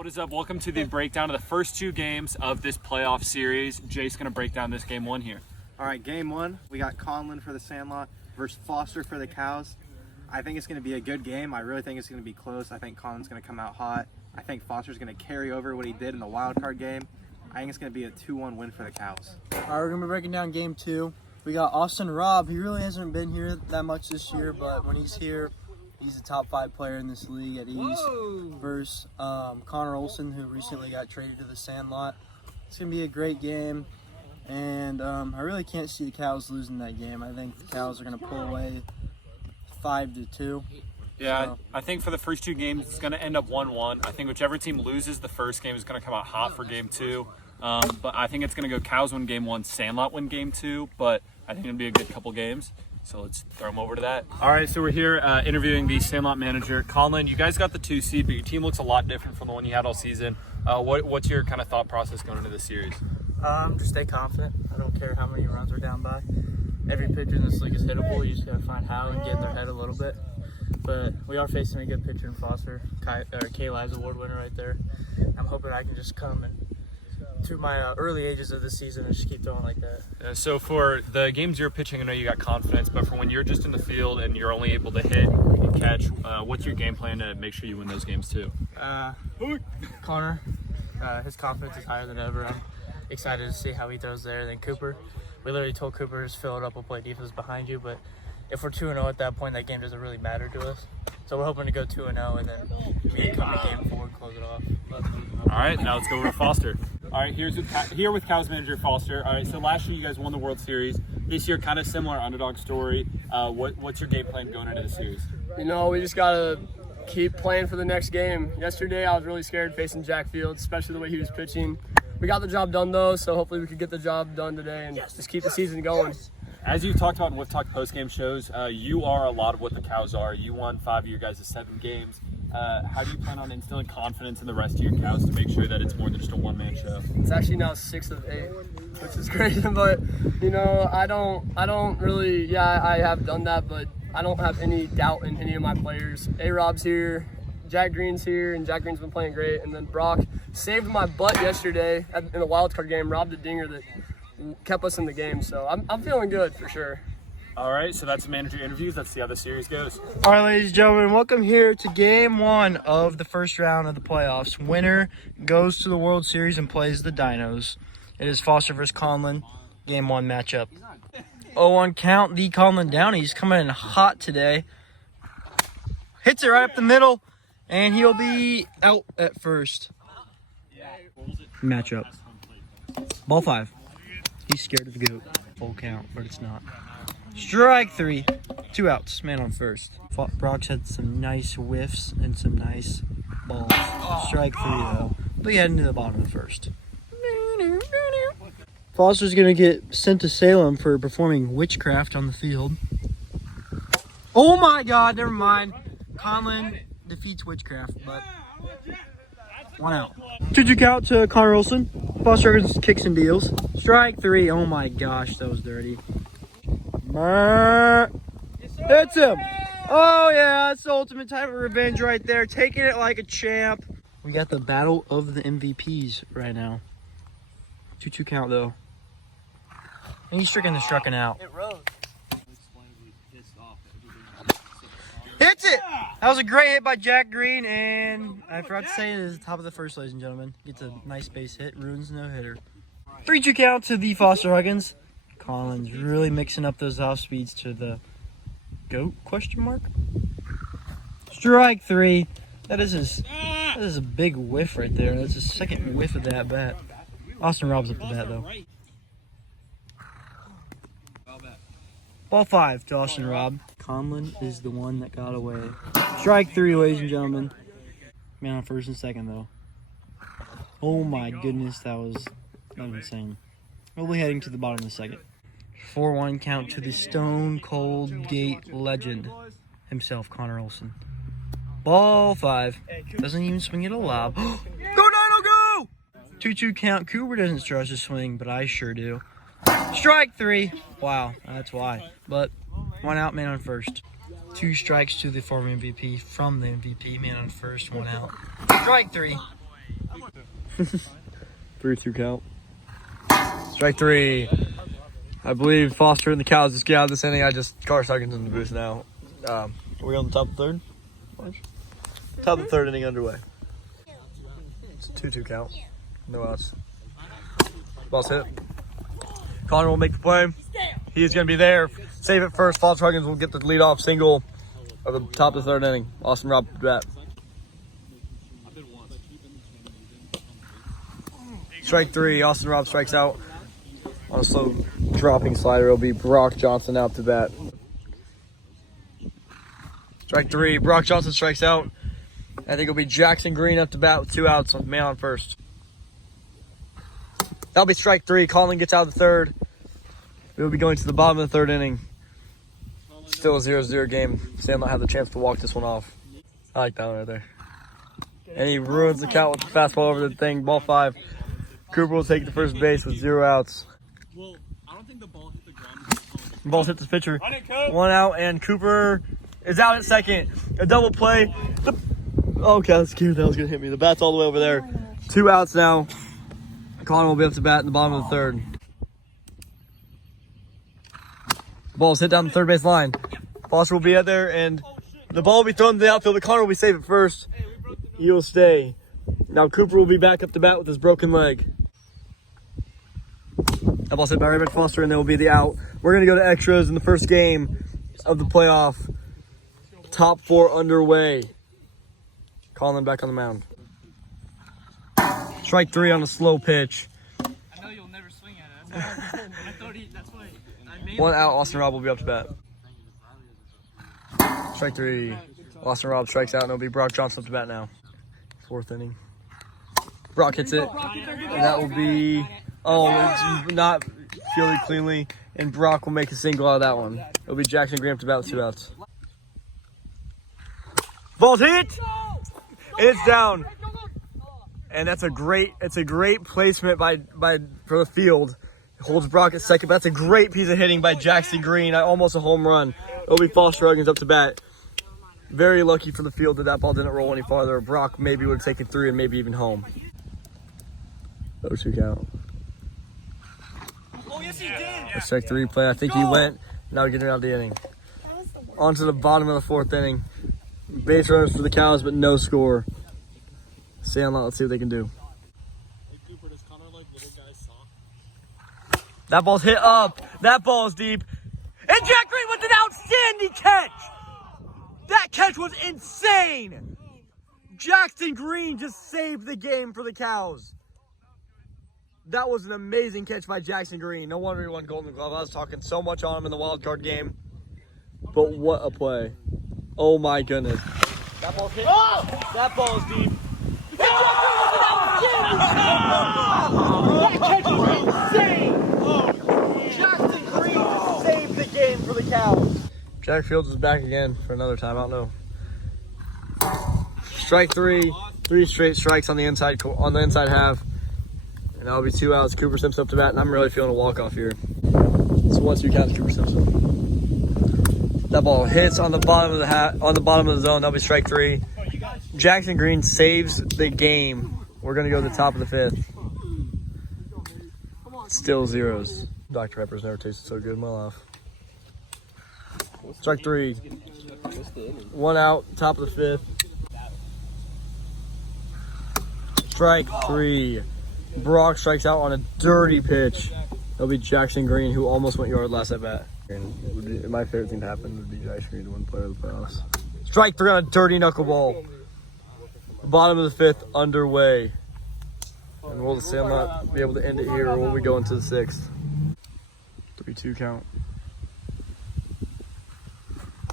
What is up? Welcome to the breakdown of the first two games of this playoff series. Jake's going to break down this game one here. All right, game one, we got Conlon for the Sandlot versus Foster for the Cows. I think it's going to be a good game. I really think it's going to be close. I think Conlon's going to come out hot. I think Foster's going to carry over what he did in the wild card game. I think it's going to be a 2-1 win for the Cows. All right, we're going to be breaking down game two. We got Austin Robb. He really hasn't been here that much this year, but when he's here, he's a top 5 player in this league at East. Versus Connor Olson, who recently got traded to the Sandlot. It's going to be a great game, and I really can't see the Cows losing that game. I think the Cows are going to pull away 5-2. Yeah, so. I think for the first two games, it's going to end up 1-1. I think whichever team loses the first game is going to come out hot for game two. But I think it's going to go Cows win game one, Sandlot win game two. But I think it'll be a good couple games. So let's throw them over to that. All right, so we're here interviewing the Sandlot manager. Conlon, you guys got the 2 seed, but your team looks a lot different from the one you had all season. What's your kind of thought process going into this series? Just stay confident. I don't care how many runs we're down by. Every pitcher in this league is hittable. You just got to find how and get in their head a little bit. But we are facing a good pitcher in Foster. K-Live's award winner right there. I'm hoping I can just come and through my early ages of the season and just keep throwing like that. So for the games you're pitching, I know you got confidence, but for when you're just in the field and you're only able to hit and catch, what's your game plan to make sure you win those games too? Connor, his confidence is higher than ever. I'm excited to see how he throws there. Then Cooper, we literally told Cooper, just fill it up, we'll play defense behind you. But if we're 2-0 at that point, that game doesn't really matter to us. So we're hoping to go 2-0 and then maybe come to game 4 and close it off. All right, now let's go over to Foster. All right, here with Cows manager Foster. All right, so last year you guys won the World Series. This year, kind of similar underdog story. What's your game plan going into the series? You know, we just got to keep playing for the next game. Yesterday, I was really scared facing Jack Fields, especially the way he was pitching. We got the job done, though, so hopefully we could get the job done today and just keep the season going. As you talked about in With Talk post-game shows, you are a lot of what the Cows are. You won 5 of your guys' 7 games. How do you plan on instilling confidence in the rest of your Cows to make sure that it's more than just a one-man show? It's actually now 6 of 8, which is crazy, but, you know, I don't really, yeah, I have done that, but I don't have any doubt in any of my players. A-Rob's here, Jack Green's here, and Jack Green's been playing great, and then Brock saved my butt yesterday in the wild card game, robbed a dinger that kept us in the game, so I'm feeling good for sure. All right, so that's the manager interviews. Let's see how the series goes. All right, ladies and gentlemen, welcome here to game 1 of the first round of the playoffs. Winner goes to the World Series and plays the Dinos. It is Foster versus Conlon, game 1 matchup. 0-1 count, the Conlon Downies coming in hot today. Hits it right up the middle, and he'll be out at first. Matchup. Ball 5. He's scared of the goat. Full count, but it's not. Strike 3. 2 outs. Man on first. Brock's had some nice whiffs and some nice balls. Strike 3 though. But he heading to the bottom of the first. Foster's going to get sent to Salem for performing witchcraft on the field. Oh my god, never mind. Conlon defeats witchcraft, but 1 out. 2-2 count to Connor Olson. Foster kicks and deals. Strike 3. Oh my gosh, that was dirty. Hits him. Oh yeah, that's the ultimate type of revenge right there. Taking it like a champ. We got the battle of the MVPs right now. 2-2 count though. And he's stricken the stricken out. Hits it! That was a great hit by Jack Green, and I forgot to say it is the top of the first, ladies and gentlemen. Gets a nice base hit, ruins no hitter. 3-2 count to the Foster Huggins. Collins really mixing up those off speeds to the goat ? Strike 3. That is a big whiff right there. That's his second whiff of that bat. Austin Robb's up the bat though. Ball 5 to Austin Robb. Conlon is the one that got away. Strike 3, ladies and gentlemen. Man on first and second though. Oh my goodness, that was insane. We'll be heading to the bottom of the second. 4-1 count to the Stone Cold Gate legend himself, Connor Olson. Ball 5. Doesn't even swing it a lob. Go Dino, go! 2-2 count. Cooper doesn't trust his swing, but I sure do. Strike 3. Wow, that's why. But 1 out, man on first. 2 strikes to the former MVP from the MVP. Man on first, 1 out. Strike 3. 3-2 count. Strike 3. I believe Foster and the Cows just get out of this inning. Carter Huggins in the booth now. Are we on the top of the third? Top of the third inning underway. It's a 2-2 count. No outs. Ball's hit. Connor will make the play. He is going to be there. Save it first. Foster Huggins will get the leadoff single of the top of the third inning. Austin Robb at bat. Strike 3. Austin Robb strikes out on a slow dropping slider. It'll be Brock Johnson out to bat. Strike 3. Brock Johnson strikes out. I think it'll be Jackson Green up to bat with 2 outs on man on first. That'll be strike 3. Colin gets out of the third. We'll be going to the bottom of the third inning. Still a 0-0 game. Sandlot had the chance to walk this one off. I like that one right there. And he ruins the count with the fastball over the thing. Ball 5. Cooper will take the first base with 0 outs. Well, I don't think the ball hit the ground. The ball hit the pitcher. 1 out, and Cooper is out at second. A double play. Okay, that's scared. That was going to hit me. The bat's all the way over there. 2 outs now. Connor will be up to bat in the bottom of the third. Ball's hit down the third base line. Foster will be out there, and the ball will be thrown to the outfield. Connor will be safe at first. He will stay. Now Cooper will be back up to bat with his broken leg. That ball's hit by Raymond Foster, and there will be the out. We're going to go to extras in the first game of the playoff. Top 4 underway. Colin back on the mound. Strike 3 on a slow pitch. I know you'll never swing at it. I thought that's why I made 1 out, Austin Robb will be up to bat. Strike 3. Austin Robb strikes out, and it'll be Brock Johnson up to bat now. 4th inning. Brock hits it, and that will be, it's not fielded cleanly, and Brock will make a single out of that one. It'll be Jackson Green up to bat with 2 outs. Ball's hit, and it's down. And it's a great placement for the field. It holds Brock at second, but that's a great piece of hitting by Jackson Green. Almost a home run. It'll be Foster Huggins up to bat. Very lucky for the field that that ball didn't roll any farther. Brock maybe would have taken 3 and maybe even home. 0-2 count. Oh, yes, he did. Let's check the replay. I think he went. Now we're getting out of the inning. On to the bottom of the 4th inning. Base runners for the Cows, but no score. Sandlot, let's see what they can do. Hey, Cooper, does Connor like little guys soft? That ball's hit up. That ball's deep. And Jack Green with an outstanding catch. That catch was insane. Jackson Green just saved the game for the Cows. That was an amazing catch by Jackson Green. No wonder he won Golden Glove. I was talking so much on him in the wild card game. But what a play. Oh my goodness. That ball's hit. Oh! That ball is deep. That catch was insane. Jackson Green just saved the game for the Cows. Jack Fields is back again for another time. I don't know. Strike 3. 3 straight strikes on the inside half. And that'll be 2 outs. Cooper Simpson up to bat, and I'm really feeling a walk-off here. So 1-2 count to Cooper Simpson. That ball hits on the bottom of the zone. That'll be strike 3. Jackson Green saves the game. We're gonna go to the top of the 5th. Still 0s. Dr. Pepper's never tasted so good in my life. Strike 3. 1 out, top of the 5th. Strike 3. Brock strikes out on a dirty pitch. It'll be Jackson Green, who almost went yard last at bat. My favorite thing to happen would be Jackson Green to win player of the playoffs. Strike 3 on a dirty knuckleball. Bottom of the 5th underway. And will the Sandlot be able to end it here, or will we go into the 6th? 3-2 count.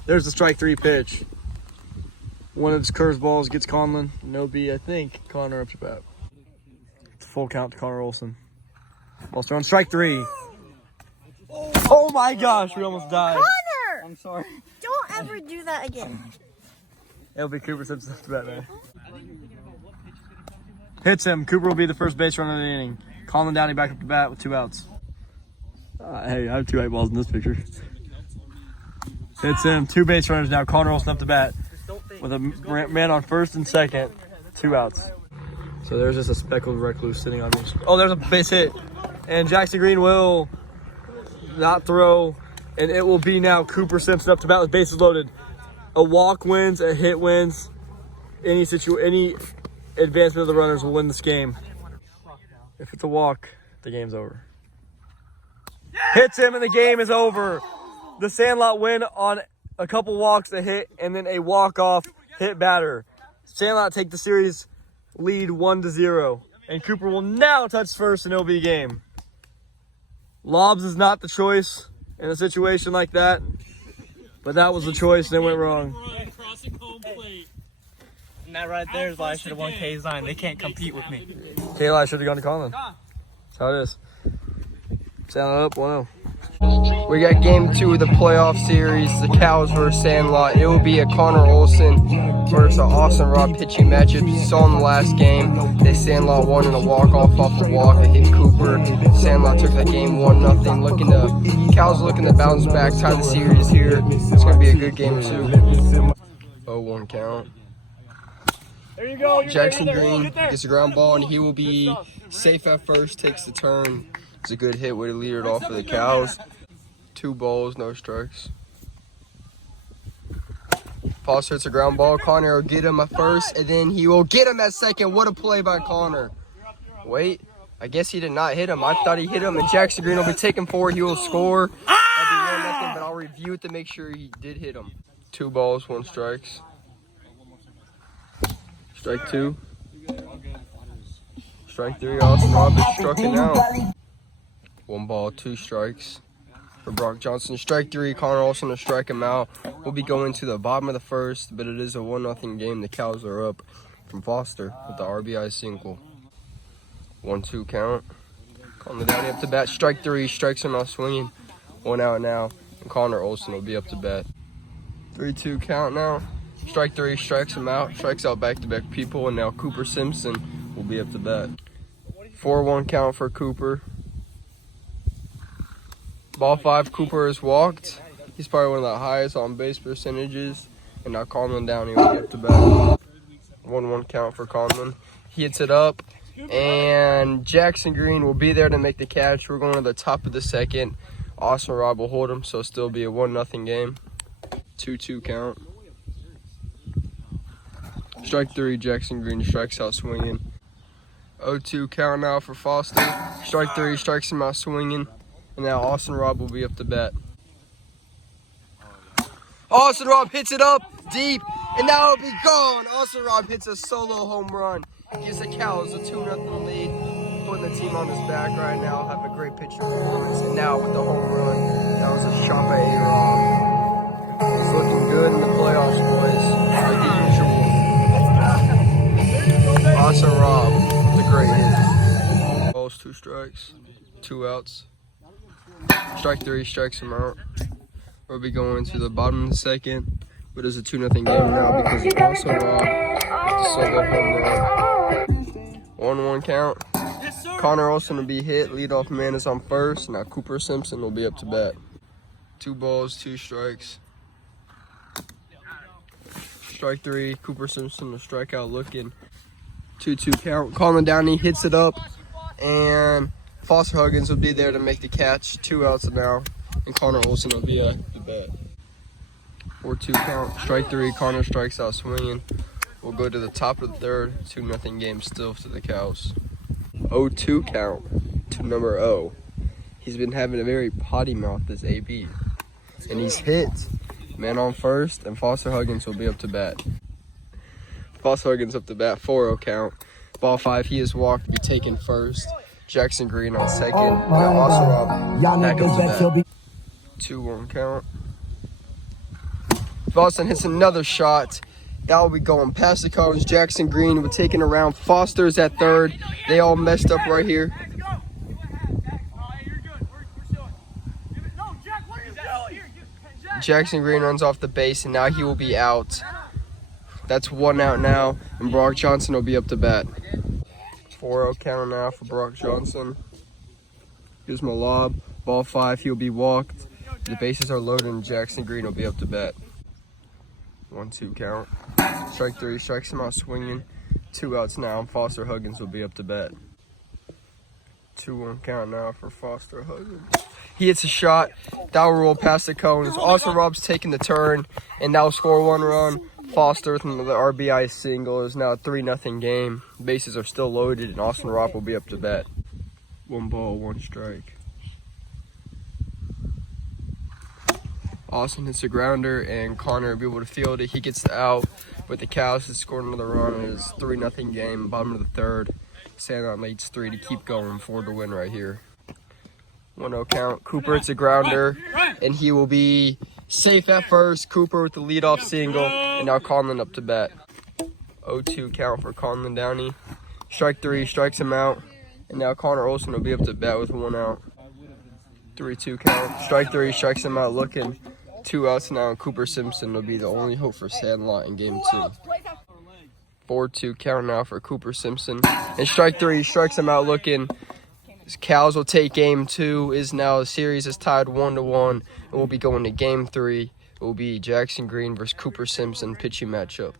There's the strike 3 pitch. One of his curveballs gets Conlon. And it'll be, I think, Connor up to bat. Full count to Connor Olson. Ball's thrown. Strike 3. Oh my gosh, we almost died. Connor! I'm sorry. Don't ever do that again. It'll be Cooper Simpson up to bat now. Hits him. Cooper will be the first base runner of the inning. Conlon Downey back up to bat with 2 outs. Hey, I have 2 8 balls in this picture. Hits him. 2 base runners now. Connor Olson up to bat with a man on first and second. 2 outs. So there's just a speckled recluse sitting on me. Oh, there's a base hit. And Jackson Green will not throw. And it will be now Cooper Simpson up to bat with bases loaded. A walk wins, a hit wins. Any advancement of the runners will win this game. If it's a walk, the game's over. Hits him and the game is over. The Sandlot win on a couple walks, a hit, and then a walk-off hit batter. Sandlot take the series lead 1-0. And Cooper will now touch first and it'll be a game. Lobs is not the choice in a situation like that. But that was the choice and it went wrong. And that right there is why I should have won K's line. They can't compete with me. Kayla should have gone to Conlon. That's how it is. Sandlot up 1-0. We got game 2 of the playoff series, the Cows versus Sandlot. It will be a Connor Olson versus Austin Rob pitching matchup. You saw in the last game that Sandlot won in a walk-off off the walk. It hit Cooper. Sandlot took that game 1-0. Cows looking to bounce back, tie the series here. It's going to be a good game too. 0-1 count. There you go. Jackson Green gets a ground ball and he will be safe at first, takes the turn. It's a good hit, way to lead it off for the Cows. 2 balls, no strikes. Foster hits a ground ball. Connor will get him at first, and then he will get him at second. What a play by Connor. Wait, I guess he did not hit him. I thought he hit him, and Jackson Green will be taken forward. He will score. That'll be 1-0, but I'll review it to make sure he did hit him. 2 balls, 1 strikes. Strike 2. Strike 3, Austin Rob is struck out. 1 ball, 2 strikes for Brock Johnson. Strike 3, Connor Olson to strike him out. We'll be going to the bottom of the first, but it is a 1-0 game. The Cows are up from Foster with the RBI single. 1-2 count. Conlon Downey up to bat. Strike 3, strikes him out swinging. 1 out now, and Connor Olson will be up to bat. 3-2 count now. Strike 3, strikes him out. Strikes out back-to-back people, and now Cooper Simpson will be up to bat. 4-1 count for Cooper. Ball 5, Cooper has walked. He's probably one of the highest on base percentages. And now Conlon Downey will get to bat. 1-1 count for Conlon. He hits it up. And Jackson Green will be there to make the catch. We're going to the top of the second. Austin Rob will hold him, so it'll still be a 1-0 game. 2-2 count. Strike 3, Jackson Green strikes out swinging. 0-2 count now for Foster. Strike 3, strikes him out swinging. And now Austin Rob will be up to bat. Austin Rob hits it up deep, and now it'll be gone. Austin Rob hits a solo home run. Gives the Cows a 2-0 lead, putting the team on his back right now. Have a great pitching performance, and now with the home run, that was a shot by A-Rob. He's looking good in the playoffs, boys. Like the usual. Austin Rob, the great hit. Balls, 2 strikes, 2 outs. Strike 3, strikes him out. We'll be going to the bottom of the second, but it's a 2-0 game now because it's also a solo home run. 1-1 count. Connor Olson will be hit. Leadoff man is on first. Now Cooper Simpson will be up to bat. 2 balls, 2 strikes. Strike 3, Cooper Simpson will strike out looking. 2-2 count. Conlon Downey hits it up, and Foster Huggins will be there to make the catch. 2 outs now, and Connor Olson will be at the bat. 4-2 count. Strike 3, Connor strikes out swinging. We'll go to the top of the third. 2-0 game still to the Cows. 0-2 count to number 0. He's been having a very potty mouth, this AB. And he's hit. Man on first, and Foster Huggins will be up to bat. Foster Huggins up to bat, 4-0 count. Ball 5, he is walked to be taken first. Jackson Green on second. Now Austin Rob back up to bat. 2-1 count. Boston hits another shot. That will be going past the cones. Jackson Green will take it around. Foster's at third. They all messed up right here. Jackson Green runs off the base, and now he will be out. That's 1 out now, and Brock Johnson will be up to bat. 4-0 count now for Brock Johnson. Here's my lob. Ball 5, he'll be walked. The bases are loaded, and Jackson Green will be up to bat. 1-2 count. Strike 3, strikes him out swinging. 2 outs now. Foster Huggins will be up to bat. 2-1 count now for Foster Huggins. He hits a shot. That will roll past the cones. Austin Rob's taking the turn, and that will score 1 run. Foster with another RBI single. Is now a 3-0 game. Bases are still loaded, and Austin Rob will be up to bat. 1 ball, 1 strike. Austin hits a grounder, and Connor will be able to field it. He gets the out, but the Cows has scored another run. It is 3-0 game, bottom of the third. Sandlot leads 3 to keep going, 4 to win right here. 1-0 count. Cooper hits a grounder, and he will be safe at first. Cooper with the leadoff single, and now Conlon up to bat. 0-2 count for Conlon Downey. Strike 3, strikes him out, and now Connor Olson will be up to bat with 1 out. 3-2 count. Strike 3, strikes him out looking. 2 outs now, and Cooper Simpson will be the only hope for Sandlot in game 2. 4-2 count now for Cooper Simpson. And strike 3, strikes him out looking. Cows will take game 2. Is now the series is tied 1-1. And we'll be going to game 3. It will be Jackson Green versus Cooper Simpson pitching matchup.